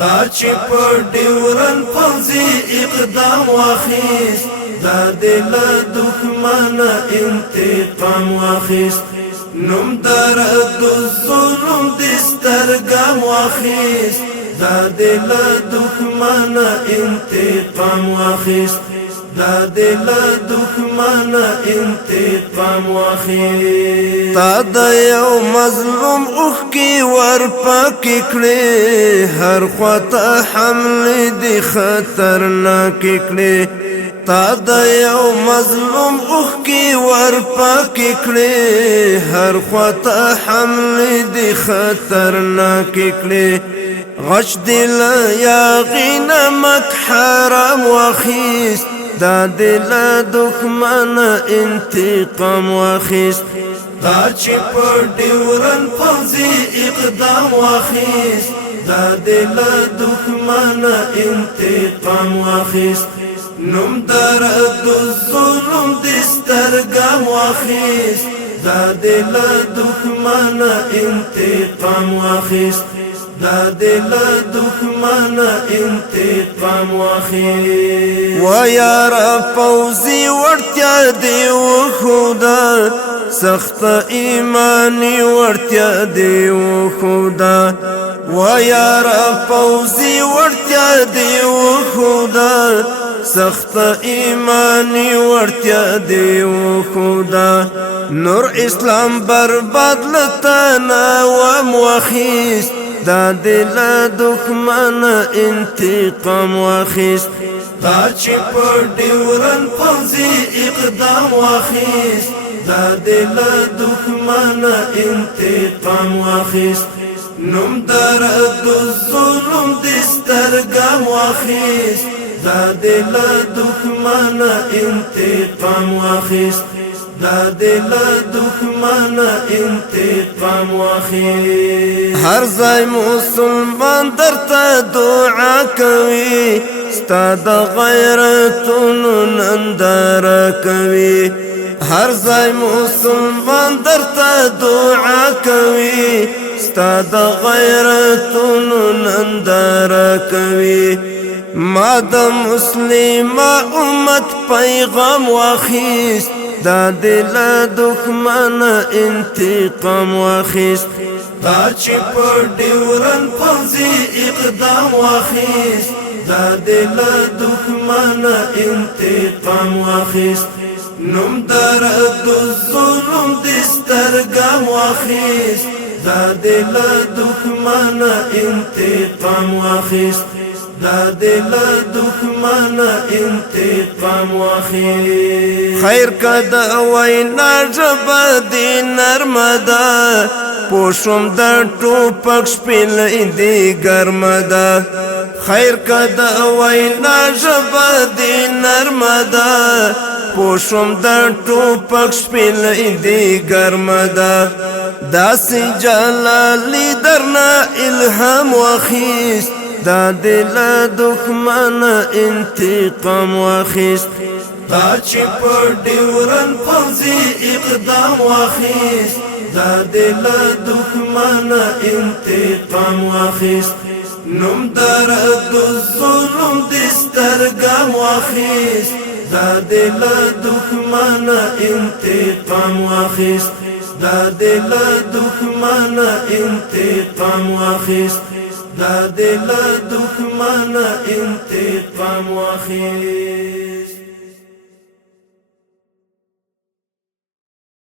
دا چې په ډیورن پوځي اقدام واخیست دا د له دښمنه انتقام واخیست نوم درد الظلم د سترګم واخیست دا د له دښمنه انتقام واخیست دا د له دښمنه انتقام واخیست تا د یو مظلوم اوښکې ورپکې کړې هر خواته حملې دې خطرناکې کړې تا د یو مظلوم اوښکې ورپکې کړې هر خواته حملې دې خطرناکې کړې غش دې له یاغې نمک حرام واخیست دا د له دښمنه انتقام واخیست دا چې په ډیورن پوځي اقدام واخیست دا د له دښمنه انتقام واخیست نوم درد الظلم د سترګم واخیست دا د له دښمنه انتقام واخیست دا د له دښمنه انتقام واخیست و یاره پوځي وړتیا دې وښوده سخته ایماني وړتیا دې وښوده و یاره پوځي وړتیا دې وښوده سخته ایماني وړتیا دې وښوده نور اسلام برباد لته نوم واخیست دا د له دښمنه انتقام واخیست دا چې په ډیورن پوځي اقدام واخیست دا د له دښمنه انتقام واخیست نوم درد الظلم د سترګم واخیست دا د له دښمنه انتقام واخیست دا د له دښمنه انتقام واخیست هر ځای مسلمان درته دعا کوي ستا د غیرتونو ننداره کوي هر ځای مسلمان درته دعا کوي ستا د غیرتونو ننداره کوي ما د مسلمه امت پیغام واخیست دا د له دښمنه انتقام واخیست دا چې په ډیورن پوځي اقدام واخیست دا د له دښمنه انتقام واخیست نوم درد الظلم د سترګم واخیست دا د له دښمنه انتقام واخیست دا د له دښمنه انتقام واخیست خیر که د وینا ژبه دې نرمه ده پوه شوم د ټوپک شپېلۍ دې ګرمه ده خیر که د وینا ژبه دې نرمه ده پوه شوم د ټوپک شپېلۍ دې ګرمه ده داسې جلالي درنه الهام واخیست دا د له دښمنه انتقام واخیست دا چې په ډیورن پوځي اقدام واخیست دا د له دښمنه انتقام واخیست نوم درد الظلم د سترګم واخیست دا د له دښمنه انتقام واخیست دا د له دښمنه انتقام واخیست دا د له دښمنه انتقام واخیست